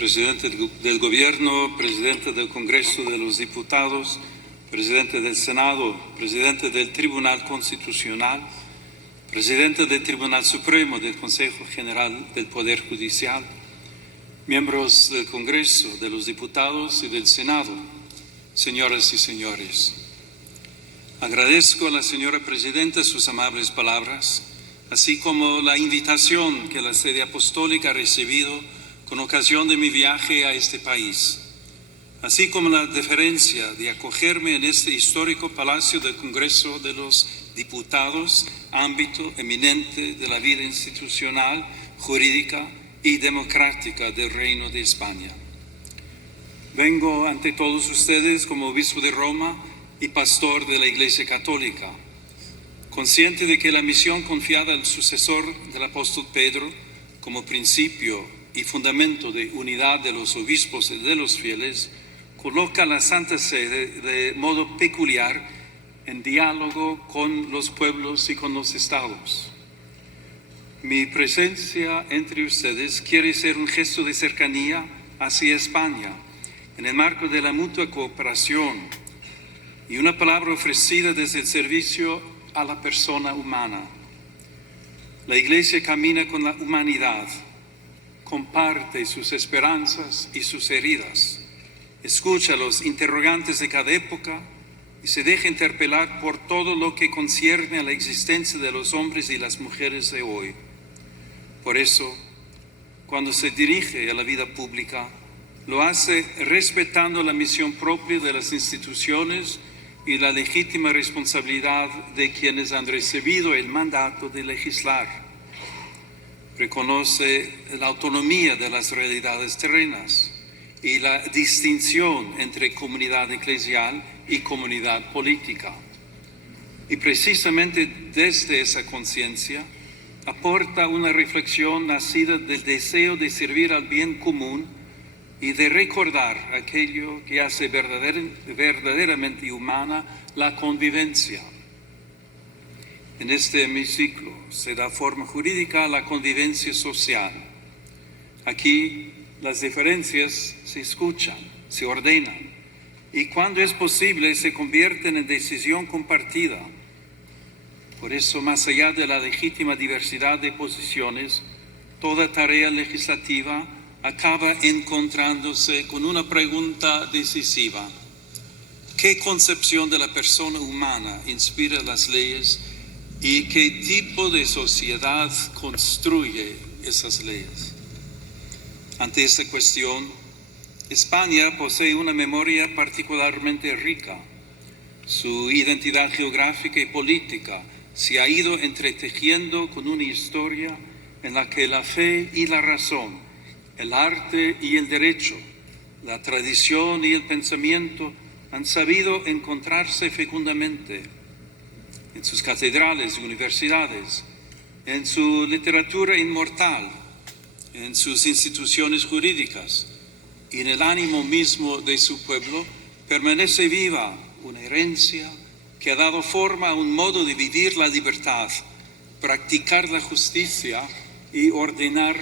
Presidente del Gobierno, Presidente del Congreso de los Diputados, Presidente del Senado, Presidente del Tribunal Constitucional, Presidente del Tribunal Supremo del Consejo General del Poder Judicial, miembros del Congreso, de los Diputados y del Senado, señoras y señores. Agradezco a la señora Presidenta sus amables palabras, así como la invitación que la Sede Apostólica ha recibido con ocasión de mi viaje a este país, así como la deferencia de acogerme en este histórico Palacio del Congreso de los Diputados, ámbito eminente de la vida institucional, jurídica y democrática del Reino de España. Vengo ante todos ustedes como obispo de Roma y pastor de la Iglesia Católica, consciente de que la misión confiada al sucesor del apóstol Pedro como principio y fundamento de unidad de los obispos y de los fieles coloca a la Santa Sede de modo peculiar en diálogo con los pueblos y con los estados. Mi presencia entre ustedes quiere ser un gesto de cercanía hacia España en el marco de la mutua cooperación y una palabra ofrecida desde el servicio a la persona humana. La Iglesia camina con la humanidad, comparte sus esperanzas y sus heridas, escucha los interrogantes de cada época y se deja interpelar por todo lo que concierne a la existencia de los hombres y las mujeres de hoy. Por eso, cuando se dirige a la vida pública, lo hace respetando la misión propia de las instituciones y la legítima responsabilidad de quienes han recibido el mandato de legislar. Reconoce la autonomía de las realidades terrenas y la distinción entre comunidad eclesial y comunidad política. Y precisamente desde esa conciencia aporta una reflexión nacida del deseo de servir al bien común y de recordar aquello que hace verdaderamente humana la convivencia. En este hemiciclo se da forma jurídica a la convivencia social. Aquí las diferencias se escuchan, se ordenan y cuando es posible se convierten en decisión compartida. Por eso, más allá de la legítima diversidad de posiciones, toda tarea legislativa acaba encontrándose con una pregunta decisiva. ¿Qué concepción de la persona humana inspira las leyes y qué tipo de sociedad construye esas leyes? Ante esta cuestión, España posee una memoria particularmente rica. Su identidad geográfica y política se ha ido entretejiendo con una historia en la que la fe y la razón, el arte y el derecho, la tradición y el pensamiento han sabido encontrarse fecundamente en sus catedrales y universidades, en su literatura inmortal, en sus instituciones jurídicas y en el ánimo mismo de su pueblo permanece viva una herencia que ha dado forma a un modo de vivir la libertad, practicar la justicia y ordenar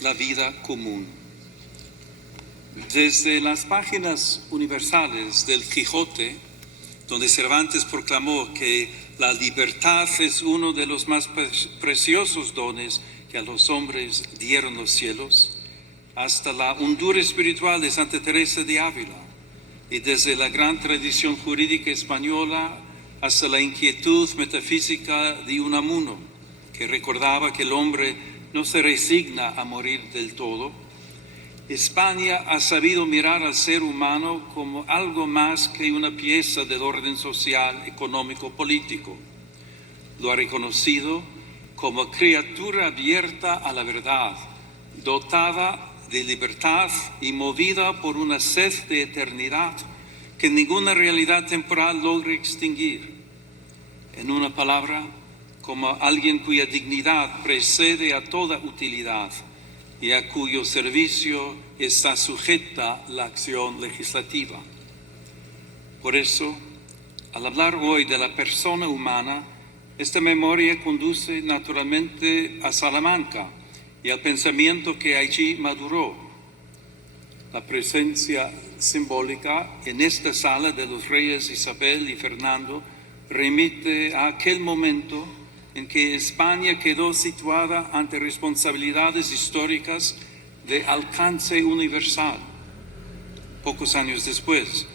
la vida común. Desde las páginas universales del Quijote, donde Cervantes proclamó que la libertad es uno de los más preciosos dones que a los hombres dieron los cielos, hasta la hondura espiritual de Santa Teresa de Ávila, y desde la gran tradición jurídica española hasta la inquietud metafísica de Unamuno, que recordaba que el hombre no se resigna a morir del todo, España ha sabido mirar al ser humano como algo más que una pieza del orden social, económico, político. Lo ha reconocido como criatura abierta a la verdad, dotada de libertad y movida por una sed de eternidad que ninguna realidad temporal logra extinguir. En una palabra, como alguien cuya dignidad precede a toda utilidad y a cuyo servicio está sujeta la acción legislativa. Por eso, al hablar hoy de la persona humana, esta memoria conduce naturalmente a Salamanca y al pensamiento que allí maduró. La presencia simbólica en esta sala de los reyes Isabel y Fernando remite a aquel momento en que España quedó situada ante responsabilidades históricas de alcance universal. Pocos años después,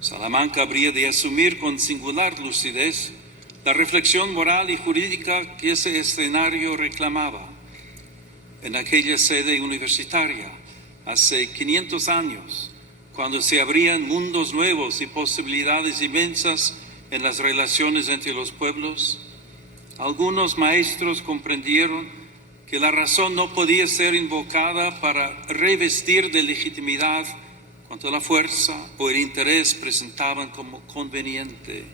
Salamanca habría de asumir con singular lucidez la reflexión moral y jurídica que ese escenario reclamaba. En aquella sede universitaria, hace 500 años, cuando se abrían mundos nuevos y posibilidades inmensas en las relaciones entre los pueblos, algunos maestros comprendieron que la razón no podía ser invocada para revestir de legitimidad cuanto la fuerza o el interés presentaban como conveniente.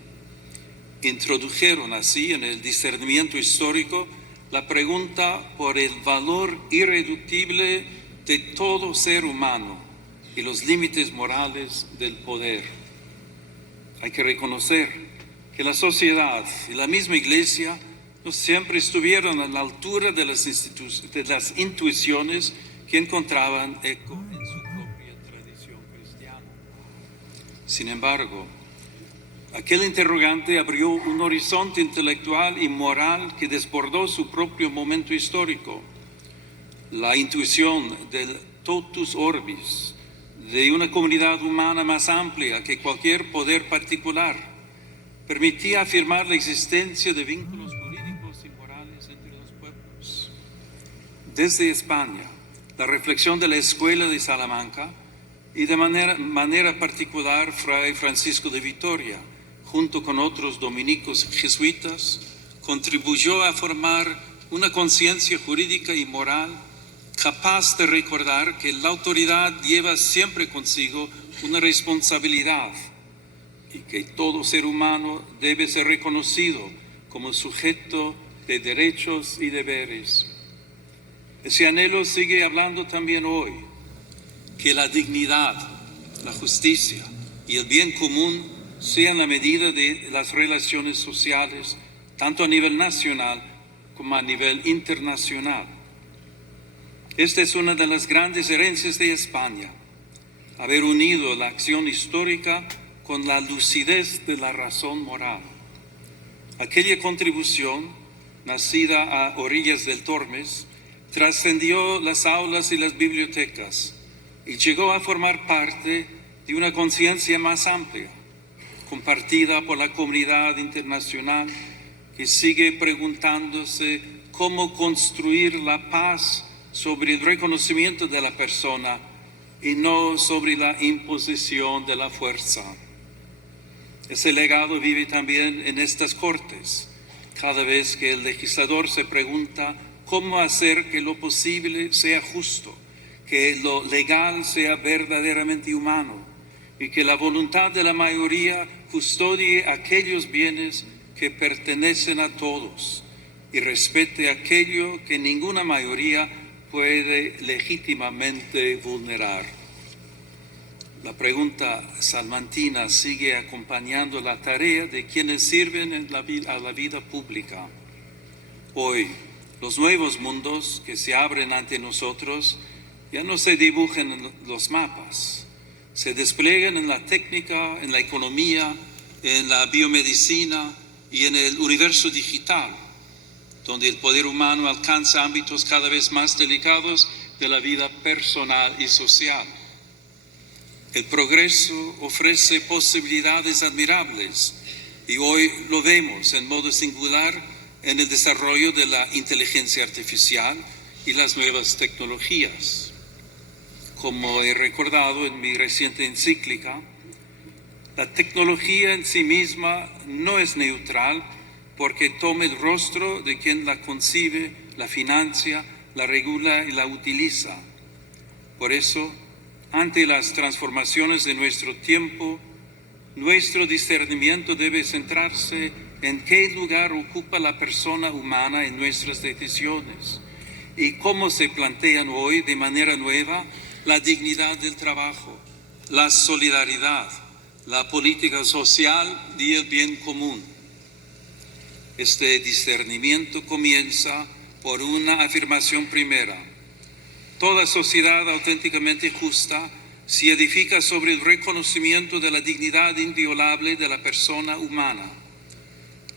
Introdujeron así en el discernimiento histórico la pregunta por el valor irreductible de todo ser humano y los límites morales del poder. Hay que reconocer que la sociedad y la misma Iglesia no siempre estuvieron a la altura de las intuiciones que encontraban eco en su propia tradición cristiana. Sin embargo, aquel interrogante abrió un horizonte intelectual y moral que desbordó su propio momento histórico. La intuición del totus orbis, de una comunidad humana más amplia que cualquier poder particular, permitía afirmar la existencia de vínculos jurídicos y morales entre los pueblos. Desde España, la reflexión de la Escuela de Salamanca y de manera particular Fray Francisco de Vitoria, junto con otros dominicos jesuitas, contribuyó a formar una conciencia jurídica y moral capaz de recordar que la autoridad lleva siempre consigo una responsabilidad y que todo ser humano debe ser reconocido como sujeto de derechos y deberes. Ese anhelo sigue hablando también hoy, que la dignidad, la justicia y el bien común sean la medida de las relaciones sociales, tanto a nivel nacional como a nivel internacional. Esta es una de las grandes herencias de España, haber unido la acción histórica con la lucidez de la razón moral. Aquella contribución, nacida a orillas del Tormes, trascendió las aulas y las bibliotecas y llegó a formar parte de una conciencia más amplia, compartida por la comunidad internacional que sigue preguntándose cómo construir la paz sobre el reconocimiento de la persona y no sobre la imposición de la fuerza. Ese legado vive también en estas Cortes, cada vez que el legislador se pregunta cómo hacer que lo posible sea justo, que lo legal sea verdaderamente humano y que la voluntad de la mayoría custodie aquellos bienes que pertenecen a todos y respete aquello que ninguna mayoría puede legítimamente vulnerar. La pregunta salmantina sigue acompañando la tarea de quienes sirven a la vida pública. Hoy, los nuevos mundos que se abren ante nosotros ya no se dibujan en los mapas, se despliegan en la técnica, en la economía, en la biomedicina y en el universo digital, donde el poder humano alcanza ámbitos cada vez más delicados de la vida personal y social. El progreso ofrece posibilidades admirables y hoy lo vemos en modo singular en el desarrollo de la inteligencia artificial y las nuevas tecnologías. Como he recordado en mi reciente encíclica, la tecnología en sí misma no es neutral porque toma el rostro de quien la concibe, la financia, la regula y la utiliza. Por eso, ante las transformaciones de nuestro tiempo, nuestro discernimiento debe centrarse en qué lugar ocupa la persona humana en nuestras decisiones y cómo se plantean hoy de manera nueva la dignidad del trabajo, la solidaridad, la política social y el bien común. Este discernimiento comienza por una afirmación primera. Toda sociedad auténticamente justa se edifica sobre el reconocimiento de la dignidad inviolable de la persona humana.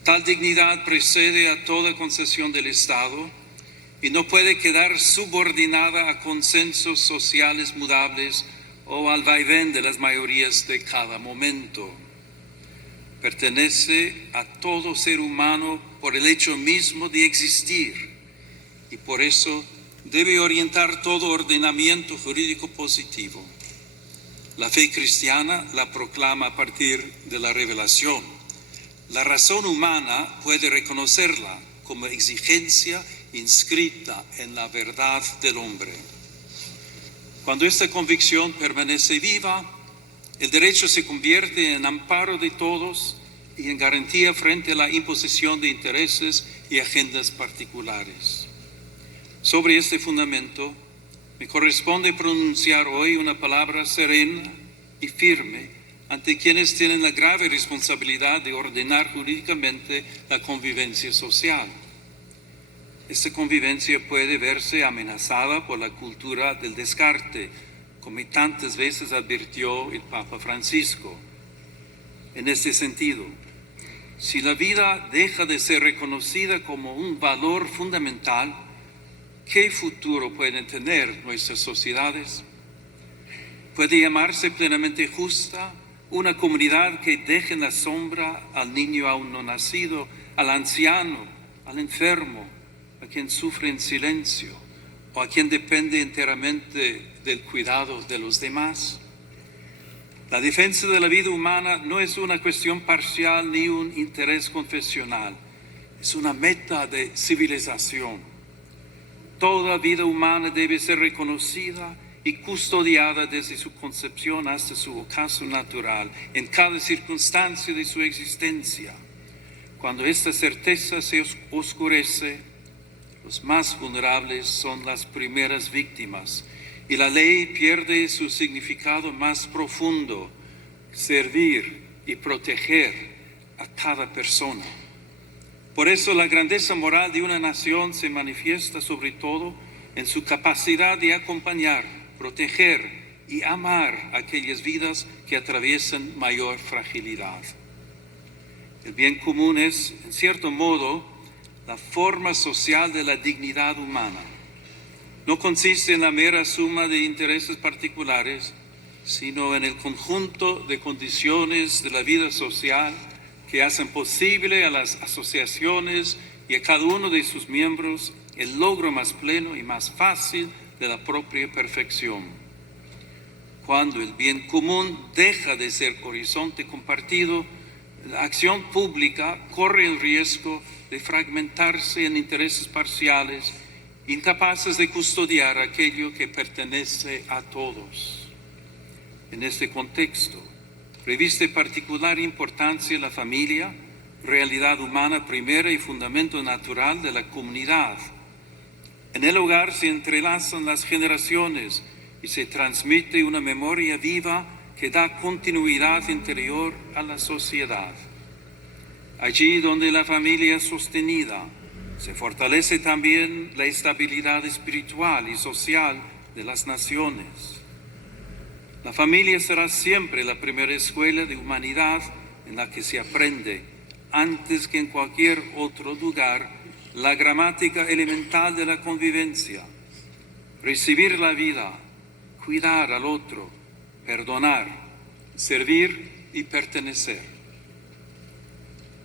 Tal dignidad precede a toda concesión del Estado y no puede quedar subordinada a consensos sociales mudables o al vaivén de las mayorías de cada momento. Pertenece a todo ser humano por el hecho mismo de existir y por eso debe orientar todo ordenamiento jurídico positivo. La fe cristiana la proclama a partir de la revelación. La razón humana puede reconocerla como exigencia inscrita en la verdad del hombre. Cuando esta convicción permanece viva, el derecho se convierte en amparo de todos y en garantía frente a la imposición de intereses y agendas particulares. Sobre este fundamento, me corresponde pronunciar hoy una palabra serena y firme ante quienes tienen la grave responsabilidad de ordenar jurídicamente la convivencia social. Esta convivencia puede verse amenazada por la cultura del descarte, como tantas veces advirtió el Papa Francisco. En este sentido, si la vida deja de ser reconocida como un valor fundamental, ¿qué futuro pueden tener nuestras sociedades? ¿Puede llamarse plenamente justa una comunidad que deje en la sombra al niño aún no nacido, al anciano, al enfermo, a quien sufre en silencio o a quien depende enteramente del cuidado de los demás? La defensa de la vida humana no es una cuestión parcial ni un interés confesional, es una meta de civilización. Toda vida humana debe ser reconocida y custodiada desde su concepción hasta su ocaso natural, en cada circunstancia de su existencia. Cuando esta certeza se oscurece, los más vulnerables son las primeras víctimas y la ley pierde su significado más profundo, servir y proteger a cada persona. Por eso la grandeza moral de una nación se manifiesta sobre todo en su capacidad de acompañar, proteger y amar aquellas vidas que atraviesan mayor fragilidad. El bien común es, en cierto modo, la forma social de la dignidad humana. No consiste en la mera suma de intereses particulares, sino en el conjunto de condiciones de la vida social que hacen posible a las asociaciones y a cada uno de sus miembros el logro más pleno y más fácil de la propia perfección. Cuando el bien común deja de ser horizonte compartido, la acción pública corre el riesgo de fragmentarse en intereses parciales, incapaces de custodiar aquello que pertenece a todos. En este contexto, reviste particular importancia la familia, realidad humana primera y fundamento natural de la comunidad. En el hogar se entrelazan las generaciones y se transmite una memoria viva que da continuidad interior a la sociedad. Allí donde la familia es sostenida, se fortalece también la estabilidad espiritual y social de las naciones. La familia será siempre la primera escuela de humanidad en la que se aprende, antes que en cualquier otro lugar, la gramática elemental de la convivencia. Recibir la vida, cuidar al otro, perdonar, servir y pertenecer.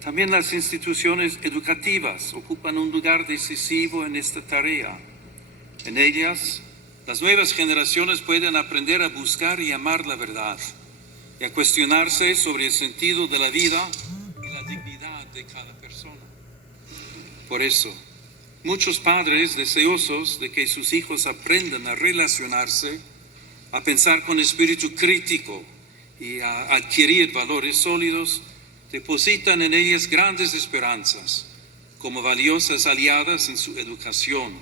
También las instituciones educativas ocupan un lugar decisivo en esta tarea. En ellas, las nuevas generaciones pueden aprender a buscar y amar la verdad y a cuestionarse sobre el sentido de la vida y la dignidad de cada persona. Por eso, muchos padres deseosos de que sus hijos aprendan a relacionarse, a pensar con espíritu crítico y a adquirir valores sólidos, depositan en ellas grandes esperanzas como valiosas aliadas en su educación.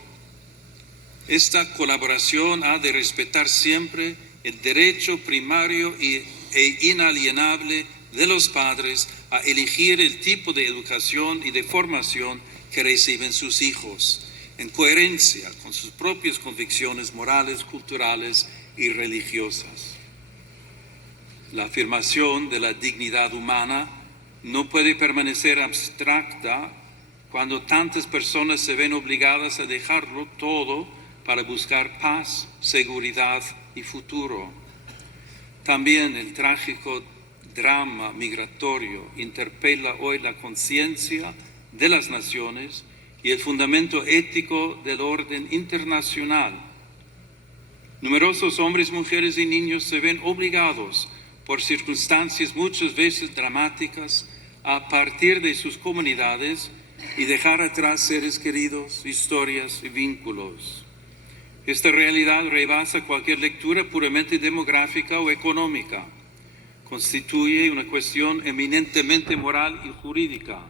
Esta colaboración ha de respetar siempre el derecho primario e inalienable de los padres a elegir el tipo de educación y de formación que reciben sus hijos, en coherencia con sus propias convicciones morales, culturales y religiosas. La afirmación de la dignidad humana no puede permanecer abstracta cuando tantas personas se ven obligadas a dejarlo todo para buscar paz, seguridad y futuro. También el trágico drama migratorio interpela hoy la conciencia de las naciones y el fundamento ético del orden internacional. Numerosos hombres, mujeres y niños se ven obligados por circunstancias muchas veces dramáticas a partir de sus comunidades y dejar atrás seres queridos, historias y vínculos. Esta realidad rebasa cualquier lectura puramente demográfica o económica. Constituye una cuestión eminentemente moral y jurídica.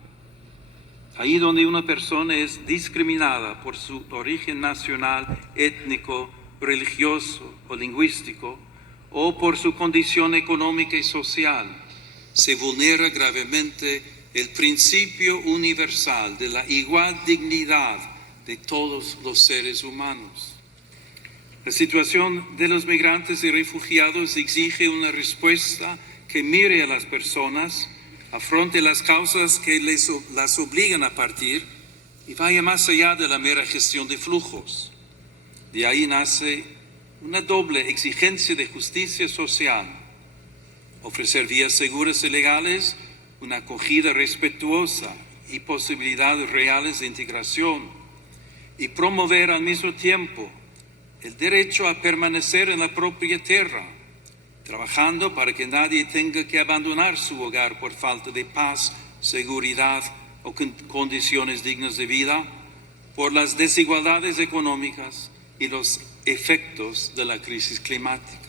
Ahí donde una persona es discriminada por su origen nacional, étnico, religioso o lingüístico, o por su condición económica y social, se vulnera gravemente el principio universal de la igual dignidad de todos los seres humanos. La situación de los migrantes y refugiados exige una respuesta que mire a las personas, afronte las causas que las obligan a partir y vaya más allá de la mera gestión de flujos. De ahí nace una doble exigencia de justicia social: ofrecer vías seguras y legales, una acogida respetuosa y posibilidades reales de integración, y promover al mismo tiempo el derecho a permanecer en la propia tierra, trabajando para que nadie tenga que abandonar su hogar por falta de paz, seguridad o condiciones dignas de vida, por las desigualdades económicas y los efectos de la crisis climática.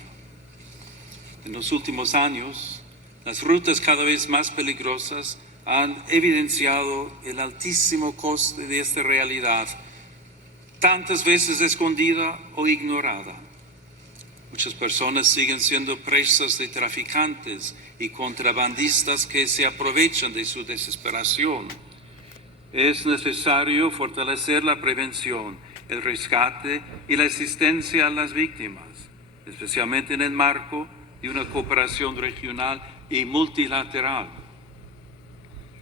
En los últimos años, las rutas cada vez más peligrosas han evidenciado el altísimo coste de esta realidad, tantas veces escondida o ignorada. Muchas personas siguen siendo presas de traficantes y contrabandistas que se aprovechan de su desesperación. Es necesario fortalecer la prevención, el rescate y la asistencia a las víctimas, especialmente en el marco de una cooperación regional y multilateral.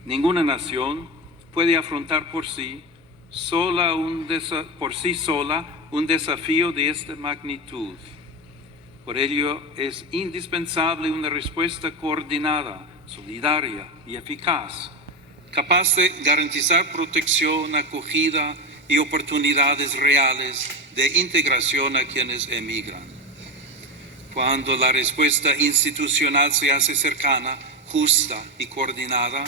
Ninguna nación puede afrontar por sí sola un desafío de esta magnitud. Por ello es indispensable una respuesta coordinada, solidaria y eficaz, capaz de garantizar protección, acogida y oportunidades reales de integración a quienes emigran. Cuando la respuesta institucional se hace cercana, justa y coordinada,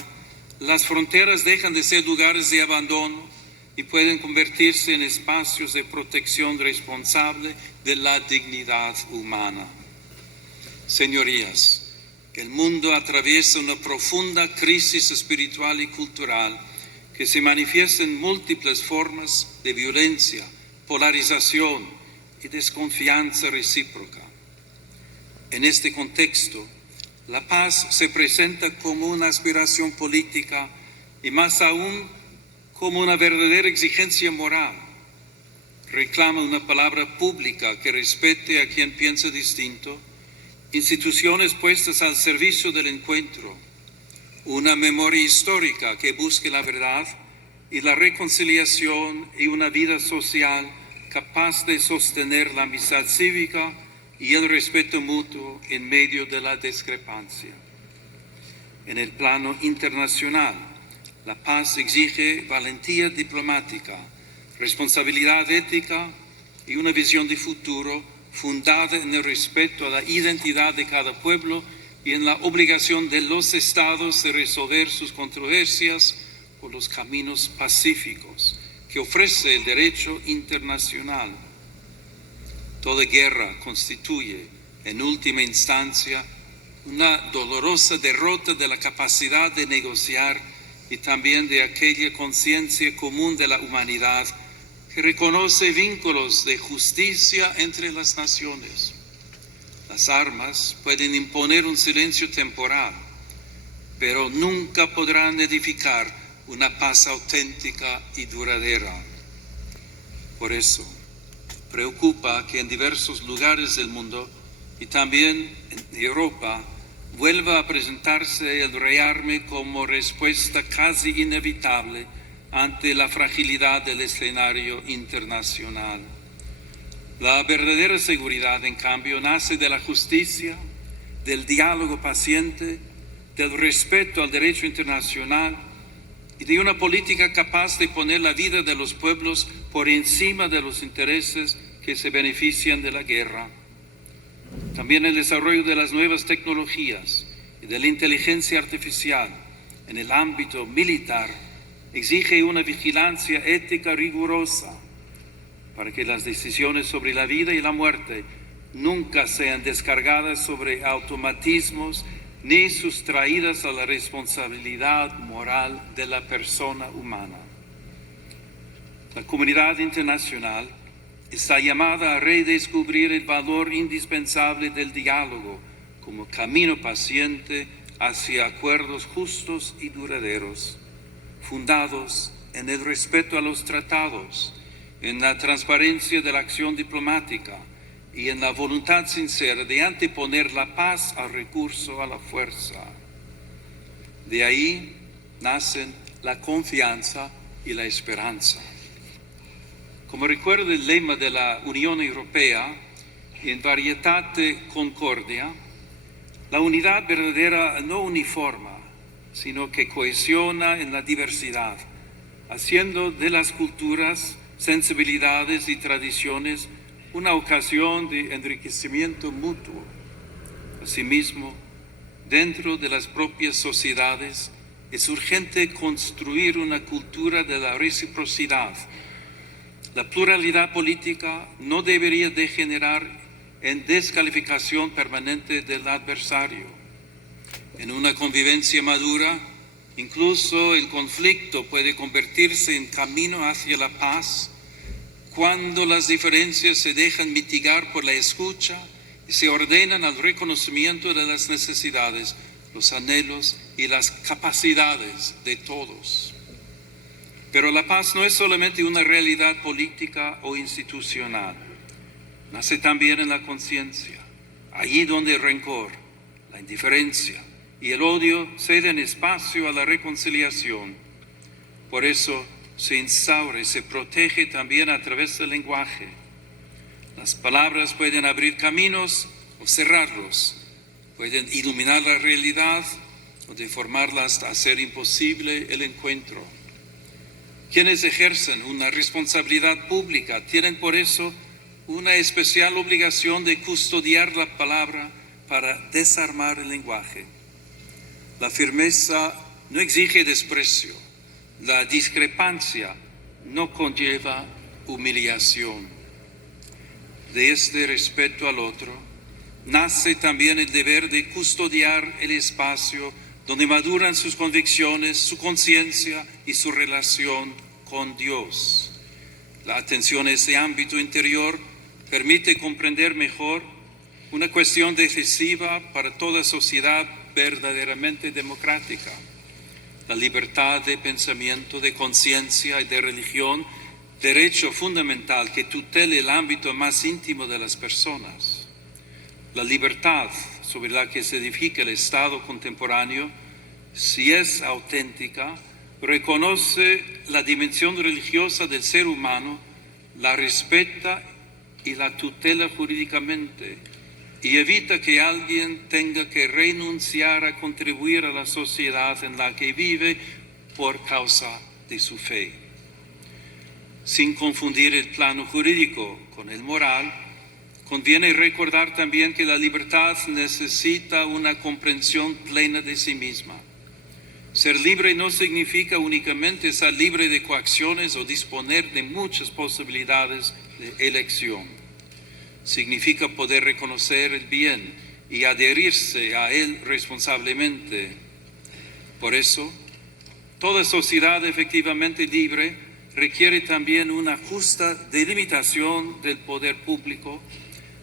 las fronteras dejan de ser lugares de abandono y pueden convertirse en espacios de protección responsable de la dignidad humana. Señorías, el mundo atraviesa una profunda crisis espiritual y cultural que se manifiesta en múltiples formas de violencia, polarización y desconfianza recíproca. En este contexto, la paz se presenta como una aspiración política y más aún como una verdadera exigencia moral. Reclama una palabra pública que respete a quien piensa distinto, instituciones puestas al servicio del encuentro, una memoria histórica que busque la verdad y la reconciliación y una vida social capaz de sostener la amistad cívica y el respeto mutuo en medio de la discrepancia. En el plano internacional, la paz exige valentía diplomática, responsabilidad ética y una visión de futuro fundada en el respeto a la identidad de cada pueblo y en la obligación de los estados de resolver sus controversias por los caminos pacíficos que ofrece el derecho internacional. Toda guerra constituye, en última instancia, una dolorosa derrota de la capacidad de negociar y también de aquella conciencia común de la humanidad que reconoce vínculos de justicia entre las naciones. Las armas pueden imponer un silencio temporal, pero nunca podrán edificar una paz auténtica y duradera. Por eso, preocupa que en diversos lugares del mundo y también en Europa vuelva a presentarse el rearme como respuesta casi inevitable ante la fragilidad del escenario internacional. La verdadera seguridad, en cambio, nace de la justicia, del diálogo paciente, del respeto al derecho internacional y de una política capaz de poner la vida de los pueblos por encima de los intereses que se benefician de la guerra. También el desarrollo de las nuevas tecnologías y de la inteligencia artificial en el ámbito militar exige una vigilancia ética rigurosa para que las decisiones sobre la vida y la muerte nunca sean descargadas sobre automatismos ni sustraídas a la responsabilidad moral de la persona humana. La comunidad internacional está llamada a redescubrir el valor indispensable del diálogo como camino paciente hacia acuerdos justos y duraderos, fundados en el respeto a los tratados, en la transparencia de la acción diplomática y en la voluntad sincera de anteponer la paz al recurso a la fuerza. De ahí nacen la confianza y la esperanza. Como recuerda el lema de la Unión Europea, in varietate concordia, la unidad verdadera no uniforma, sino que cohesiona en la diversidad, haciendo de las culturas, sensibilidades y tradiciones una ocasión de enriquecimiento mutuo. Asimismo, dentro de las propias sociedades es urgente construir una cultura de la reciprocidad. La pluralidad política no debería degenerar en descalificación permanente del adversario. En una convivencia madura, incluso el conflicto puede convertirse en camino hacia la paz cuando las diferencias se dejan mitigar por la escucha y se ordenan al reconocimiento de las necesidades, los anhelos y las capacidades de todos. Pero la paz no es solamente una realidad política o institucional. Nace también en la conciencia, allí donde el rencor, la indiferencia y el odio ceden espacio a la reconciliación. Por eso se instaura y se protege también a través del lenguaje. Las palabras pueden abrir caminos o cerrarlos, pueden iluminar la realidad o deformarla hasta hacer imposible el encuentro. Quienes ejercen una responsabilidad pública tienen por eso una especial obligación de custodiar la palabra para desarmar el lenguaje. La firmeza no exige desprecio, la discrepancia no conlleva humillación. De este respeto al otro nace también el deber de custodiar el espacio donde maduran sus convicciones, su conciencia y su relación con Dios. La atención a ese ámbito interior permite comprender mejor una cuestión decisiva para toda sociedad verdaderamente democrática: la libertad de pensamiento, de conciencia y de religión, derecho fundamental que tutele el ámbito más íntimo de las personas. La libertad sobre la que se edifica el Estado contemporáneo, si es auténtica, reconoce la dimensión religiosa del ser humano, la respeta y la tutela jurídicamente, y evita que alguien tenga que renunciar a contribuir a la sociedad en la que vive por causa de su fe. Sin confundir el plano jurídico con el moral, conviene recordar también que la libertad necesita una comprensión plena de sí misma. Ser libre no significa únicamente estar libre de coacciones o disponer de muchas posibilidades de elección. Significa poder reconocer el bien y adherirse a él responsablemente. Por eso, toda sociedad efectivamente libre requiere también una justa delimitación del poder público,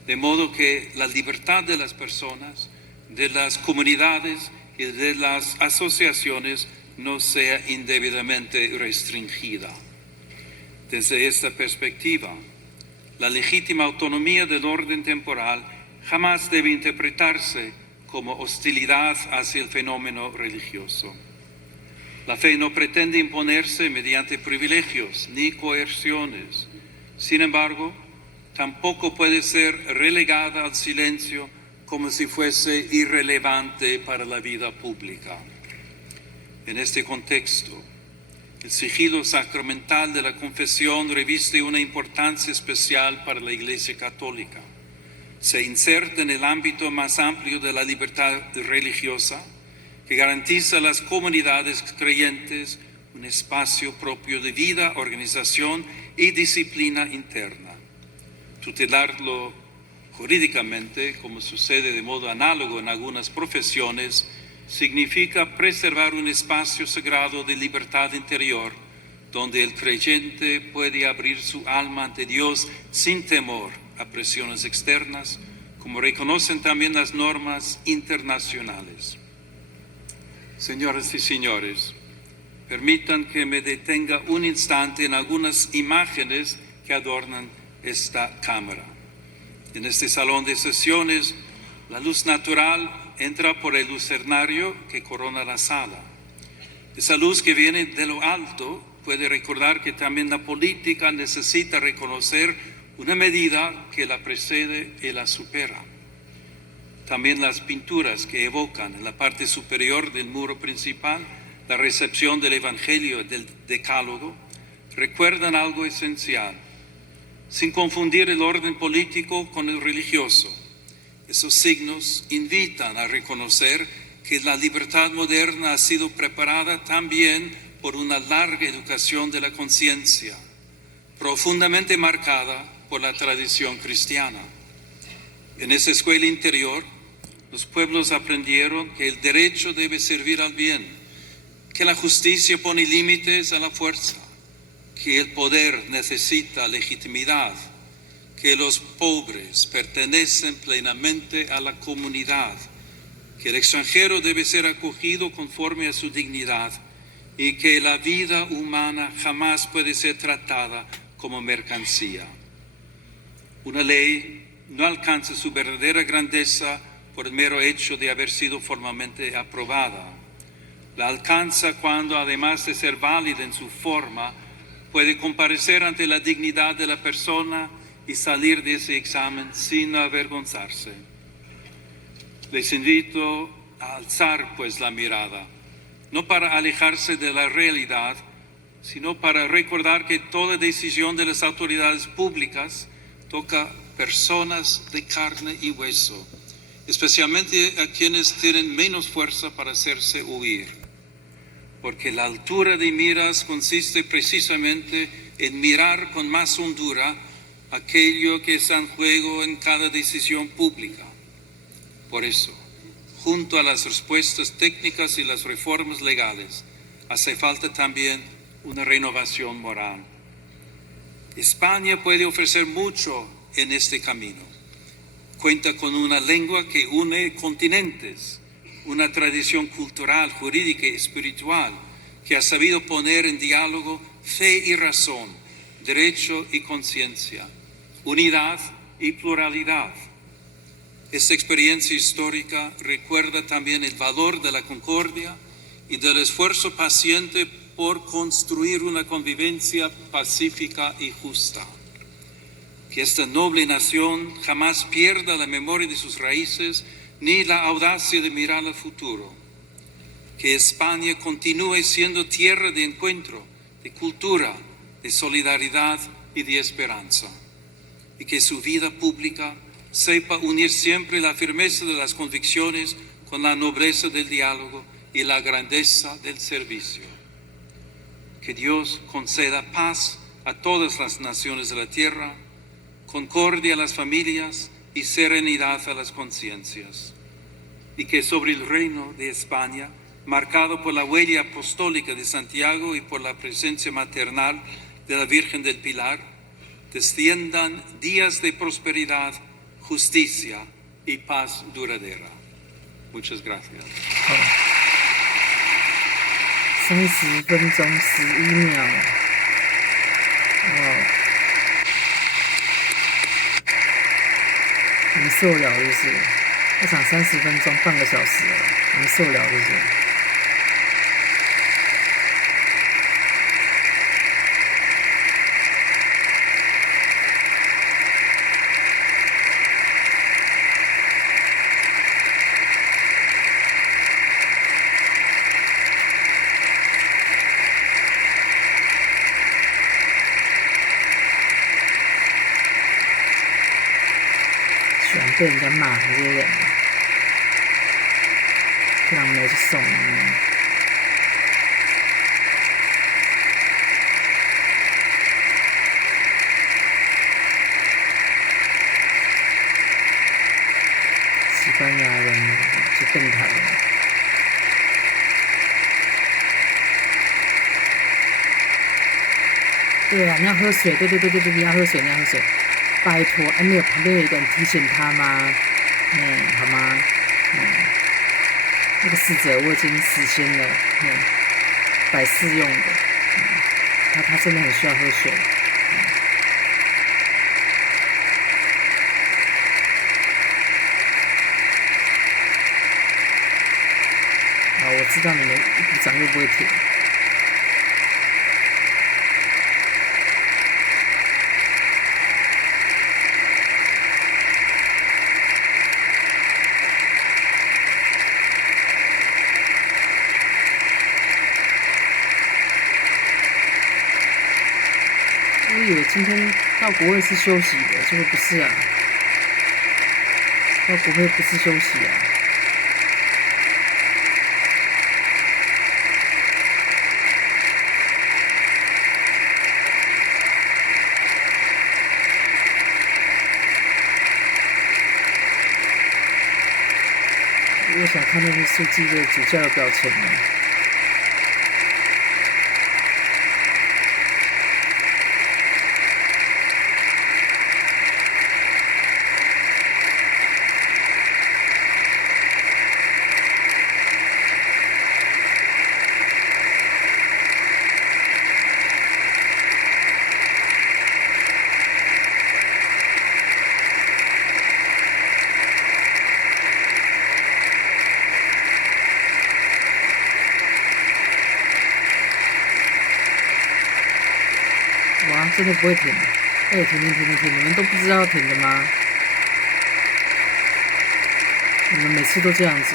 de modo que la libertad de las personas, de las comunidades y de las asociaciones no sea indebidamente restringida. Desde esta perspectiva, la legítima autonomía del orden temporal jamás debe interpretarse como hostilidad hacia el fenómeno religioso. La fe no pretende imponerse mediante privilegios ni coerciones. Sin embargo, tampoco puede ser relegada al silencio como si fuese irrelevante para la vida pública. En este contexto, el sigilo sacramental de la confesión reviste una importancia especial para la Iglesia Católica. Se inserta en el ámbito más amplio de la libertad religiosa, que garantiza a las comunidades creyentes un espacio propio de vida, organización y disciplina interna. Tutelarlo jurídicamente, como sucede de modo análogo en algunas profesiones, significa preservar un espacio sagrado de libertad interior, donde el creyente puede abrir su alma ante Dios sin temor a presiones externas, como reconocen también las normas internacionales. Señoras y señores, permitan que me detenga un instante en algunas imágenes que adornan esta cámara. En este salón de sesiones, la luz natural entra por el lucernario que corona la sala. Esa luz que viene de lo alto puede recordar que también la política necesita reconocer una medida que la precede y la supera. También las pinturas que evocan en la parte superior del muro principal la recepción del Evangelio del Decálogo recuerdan algo esencial, sin confundir el orden político con el religioso. Esos signos invitan a reconocer que la libertad moderna ha sido preparada también por una larga educación de la conciencia, profundamente marcada por la tradición cristiana. En esa escuela interior, los pueblos aprendieron que el derecho debe servir al bien, que la justicia pone límites a la fuerza, que el poder necesita legitimidad, que los pobres pertenecen plenamente a la comunidad, que el extranjero debe ser acogido conforme a su dignidad y que la vida humana jamás puede ser tratada como mercancía. Una ley no alcanza su verdadera grandeza por el mero hecho de haber sido formalmente aprobada. La alcanza cuando, además de ser válida en su forma, puede comparecer ante la dignidad de la persona y salir de ese examen sin avergonzarse. Les invito a alzar pues la mirada, no para alejarse de la realidad, sino para recordar que toda decisión de las autoridades públicas toca personas de carne y hueso, especialmente a quienes tienen menos fuerza para hacerse oír. Porque la altura de miras consiste precisamente en mirar con más hondura aquello que está en juego en cada decisión pública. Por eso, junto a las respuestas técnicas y las reformas legales, hace falta también una renovación moral. España puede ofrecer mucho en este camino. Cuenta con una lengua que une continentes, una tradición cultural, jurídica y espiritual que ha sabido poner en diálogo fe y razón, derecho y conciencia, unidad y pluralidad. Esta experiencia histórica recuerda también el valor de la concordia y del esfuerzo paciente por construir una convivencia pacífica y justa. Que esta noble nación jamás pierda la memoria de sus raíces ni la audacia de mirar al futuro. Que España continúe siendo tierra de encuentro, de cultura, de solidaridad y de esperanza. Y que su vida pública sepa unir siempre la firmeza de las convicciones con la nobleza del diálogo y la grandeza del servicio. Que Dios conceda paz a todas las naciones de la tierra, concordia a las familias y serenidad a las conciencias. Y que sobre el reino de España, marcado por la huella apostólica de Santiago y por la presencia maternal de la Virgen del Pilar, desciendan días de prosperidad, justicia y paz duradera. Muchas gracias. 30分钟11秒。哇，你受了就是。要讲30分钟，半个小时了，我们受不了这些。喜欢被人家骂这些人，这样没去送。西班牙人就变态了。对啊，你要喝水，对，你要喝水，拜托，没有旁边有一个人提醒他吗？好吗？那个侍者我已经死心了，百事用的，他真的很需要喝水。我知道你们一鼓掌又不会停。我以为今天到国会是休息的，结果不是啊，到国会不是休息啊。我想看那个书记的主教的表情呢。哇，真的不会停！停！你们都不知道停的吗？你们每次都这样子。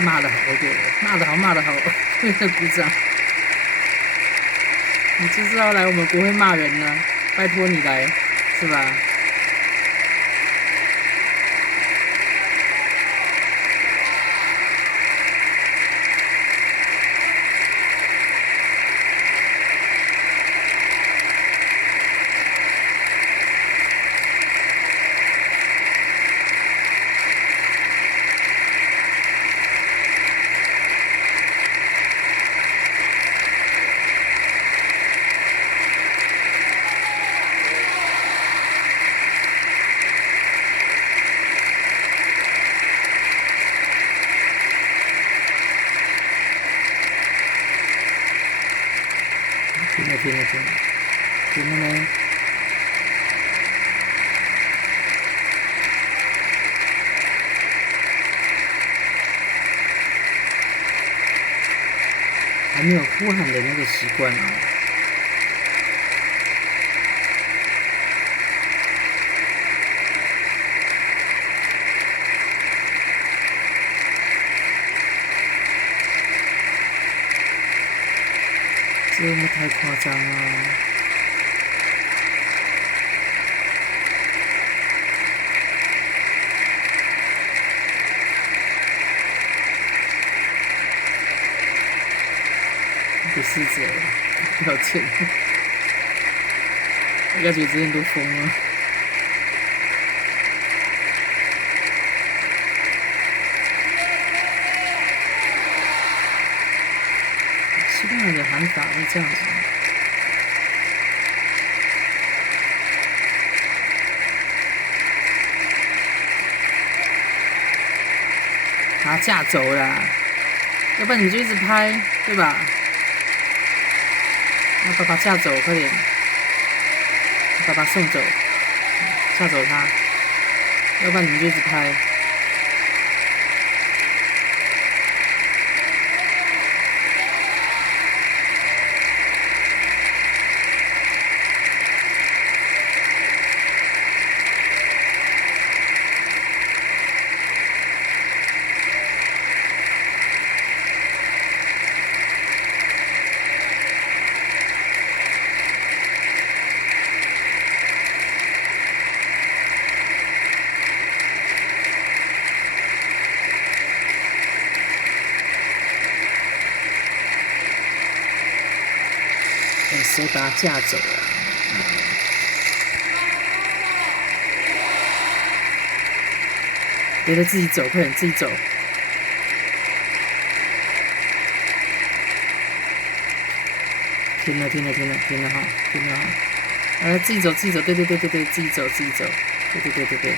骂得好，对了，骂得好，鼓掌！你就是要来我们国会骂人呢，拜托你来，是吧？停了没？还没有呼喊的那个习惯啊。这么太夸张了。不是这样，抱歉。我感觉这人都疯了。西班牙的喊法是这样子。把他架走啦，要不然你就一直拍，对吧？要把他架走，快点，把他送走，架走他，要不然你们就一直拍。谁把他架走了？别的自己走，快点自己走。停了哈，停了哈。自己走，对，自己走，对。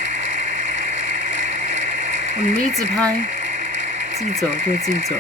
哦，你们一直拍，自己走，对，自己走。